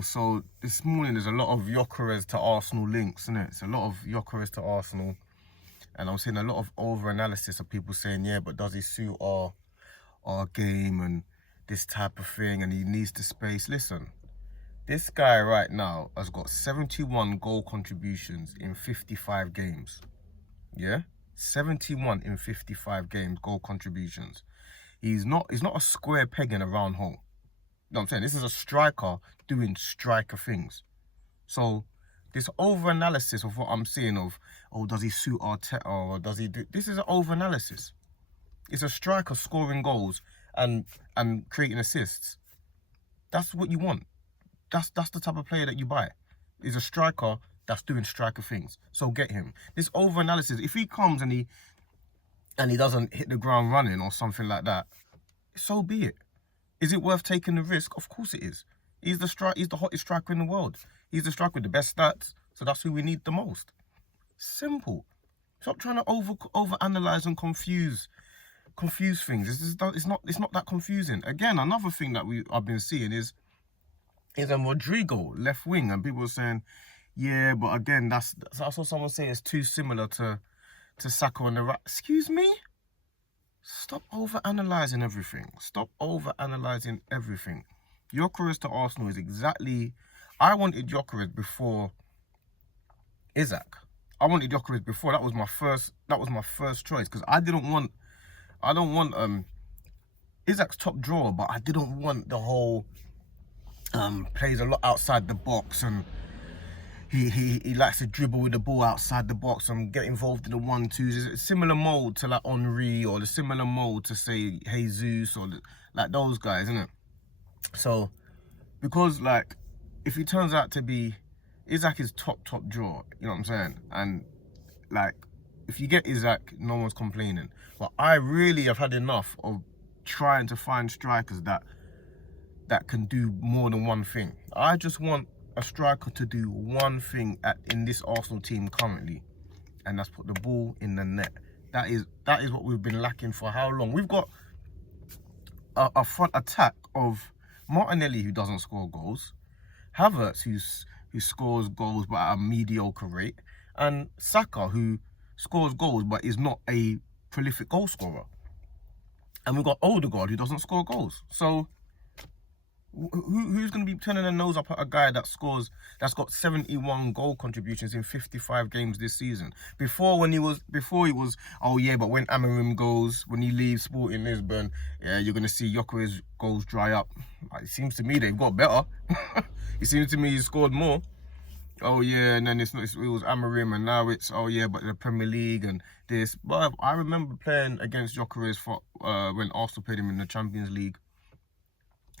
Yo, so this morning there's a lot of Gyokeres to Arsenal links, isn't it? It's a lot of Gyokeres to Arsenal. And I'm seeing a lot of over-analysis of people saying, yeah, but does he suit our game and this type of thing, and he needs the space. Listen, this guy right now has got 71 goal contributions in 55 games. Yeah? 71 in 55 games, goal contributions. He's not a square peg in a round hole. You know what I'm saying? This is a striker doing striker things. So this over-analysis of what I'm seeing of, oh, does he suit Arteta or does he do... This is an over-analysis. It's a striker scoring goals and creating assists. That's what you want. That's the type of player that you buy. Is a striker that's doing striker things. So get him. This over-analysis, if he comes and he doesn't hit the ground running or something like that, so be it. Is it worth taking the risk? Of course it is. He's the hottest striker in the world. He's the striker with the best stats, so that's who we need the most. Simple. Stop trying to over-analyze and confuse things. It's not that confusing. Again, another thing that I've been seeing is Rodrigo left wing, and people are saying, yeah, but again, I saw someone say it's too similar to Saka on the right. Excuse me? Stop over-analysing everything. Stop over-analysing everything. Gyokeres to Arsenal is exactly... I wanted Gyokeres before Isak. I wanted Gyokeres before. That was my first choice, because I don't want Isak's top drawer, but I didn't want the whole plays a lot outside the box, and he likes to dribble with the ball outside the box and get involved in the 1-2s. It's a similar mold to like Henry, or the similar mold to say Jesus, or like those guys, isn't it? So because like if he turns out to be Isak is top draw, you know what I'm saying? And like if you get Isak, no one's complaining. But I really have had enough of trying to find strikers that can do more than one thing. I just want a striker to do one thing in this Arsenal team currently, and that's put the ball in the net. That is what we've been lacking for how long? We've got a front attack of Martinelli, who doesn't score goals, Havertz, who scores goals but at a mediocre rate, and Saka, who scores goals but is not a prolific goal scorer. And we've got Odegaard, who doesn't score goals. So who's going to be turning their nose up at a guy that's got 71 goal contributions in 55 games this season? Before he was, oh yeah, but when Amorim goes, when he leaves Sporting Lisbon, yeah, you're going to see Gyokeres' goals dry up. It seems to me they've got better. It seems to me he's scored more. Oh yeah, and then it was Amorim, and now it's, oh yeah, but the Premier League and this. But I remember playing against Gyokeres when Arsenal played him in the Champions League.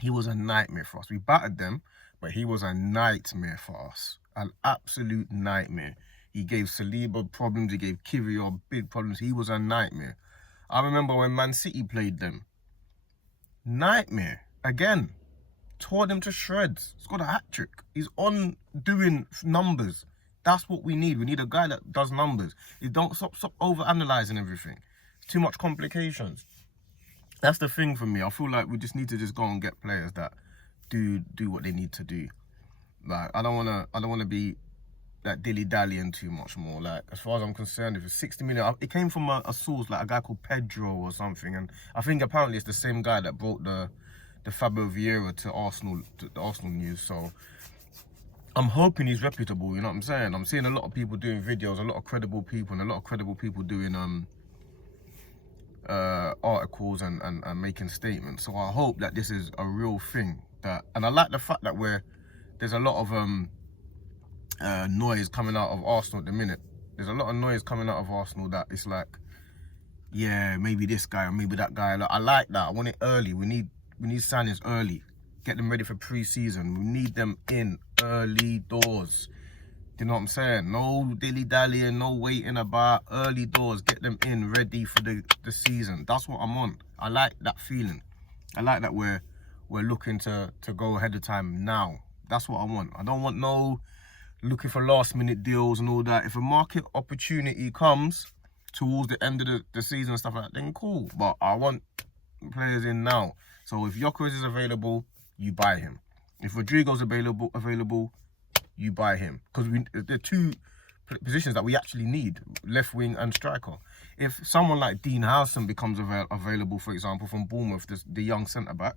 He was a nightmare for us. We battered them, but he was a nightmare for us. An absolute nightmare. He gave Saliba problems. He gave Kvyat big problems. He was a nightmare. I remember when Man City played them. Nightmare. Again. Tore them to shreds. He's got a hat-trick. He's on doing numbers. That's what we need. We need a guy that does numbers. You don't stop over-analysing everything. It's too much complications. That's the thing for me. I feel like we just need to just go and get players that do what they need to do. Like I don't wanna be like dilly-dallying too much more. Like as far as I'm concerned, if it's 60 million, it came from a source like a guy called Pedro or something, and I think apparently it's the same guy that brought the Fabio Vieira to Arsenal, the Arsenal news. So I'm hoping he's reputable. You know what I'm saying? I'm seeing a lot of people doing videos, a lot of credible people, and a lot of credible people doing articles and making statements. So I hope that this is a real thing. And I like the fact that there's a lot of noise coming out of Arsenal at the minute. There's a lot of noise coming out of Arsenal that it's like, yeah, maybe this guy or maybe that guy. Like, I like that. I want it early. We need signings early. Get them ready for pre-season. We need them in early doors. Do you know what I'm saying? No dilly-dallying, no waiting about. Early doors, get them in, ready for the season. That's what I'm on. I like that feeling. I like that we're looking to go ahead of time now. That's what I want. I don't want no looking for last-minute deals and all that. If a market opportunity comes towards the end of the season and stuff like that, then cool. But I want players in now. So if Gyokeres is available, you buy him. If Rodrigo's available, you buy him, because there are two positions that we actually need, left wing and striker. If someone like Dean Howson becomes available, for example, from Bournemouth, the young centre-back,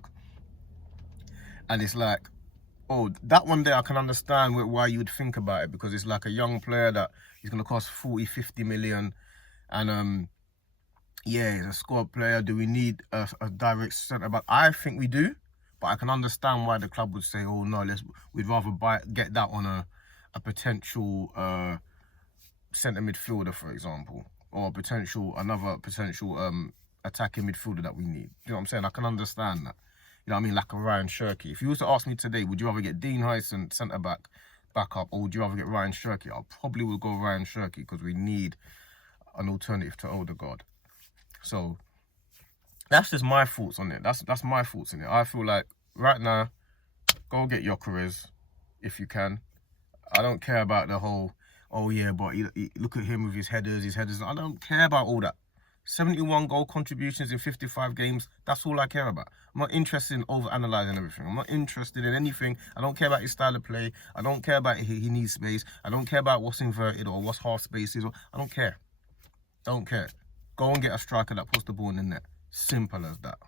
and it's like, oh, that one there I can understand why you would think about it, because it's like a young player that is going to cost 40, 50 million, and yeah, he's a squad player. Do we need a direct centre-back? I think we do, but I can understand why the club would say, oh no, we'd rather get that on a potential centre midfielder, for example, or another potential attacking midfielder that we need. You know what I'm saying? I can understand that. You know what I mean? Like a Ryan Shirky. If you was to ask me today, would you rather get Dean Howson centre-back up, or would you rather get Ryan Shirky? I probably would go Ryan Shirky, because we need an alternative to Odegaard. So that's just my thoughts on it. That's my thoughts on it. I feel like right now, go get Gyokeres if you can. I don't care about the whole, oh yeah, but look at him with his headers. I don't care about all that. 71 goal contributions in 55 games. That's all I care about. I'm not interested in over-analysing everything. I'm not interested in anything. I don't care about his style of play. I don't care about he needs space. I don't care about what's inverted or what's half spaces. I don't care. Don't care. Go and get a striker that puts the ball in the net. Simple as that.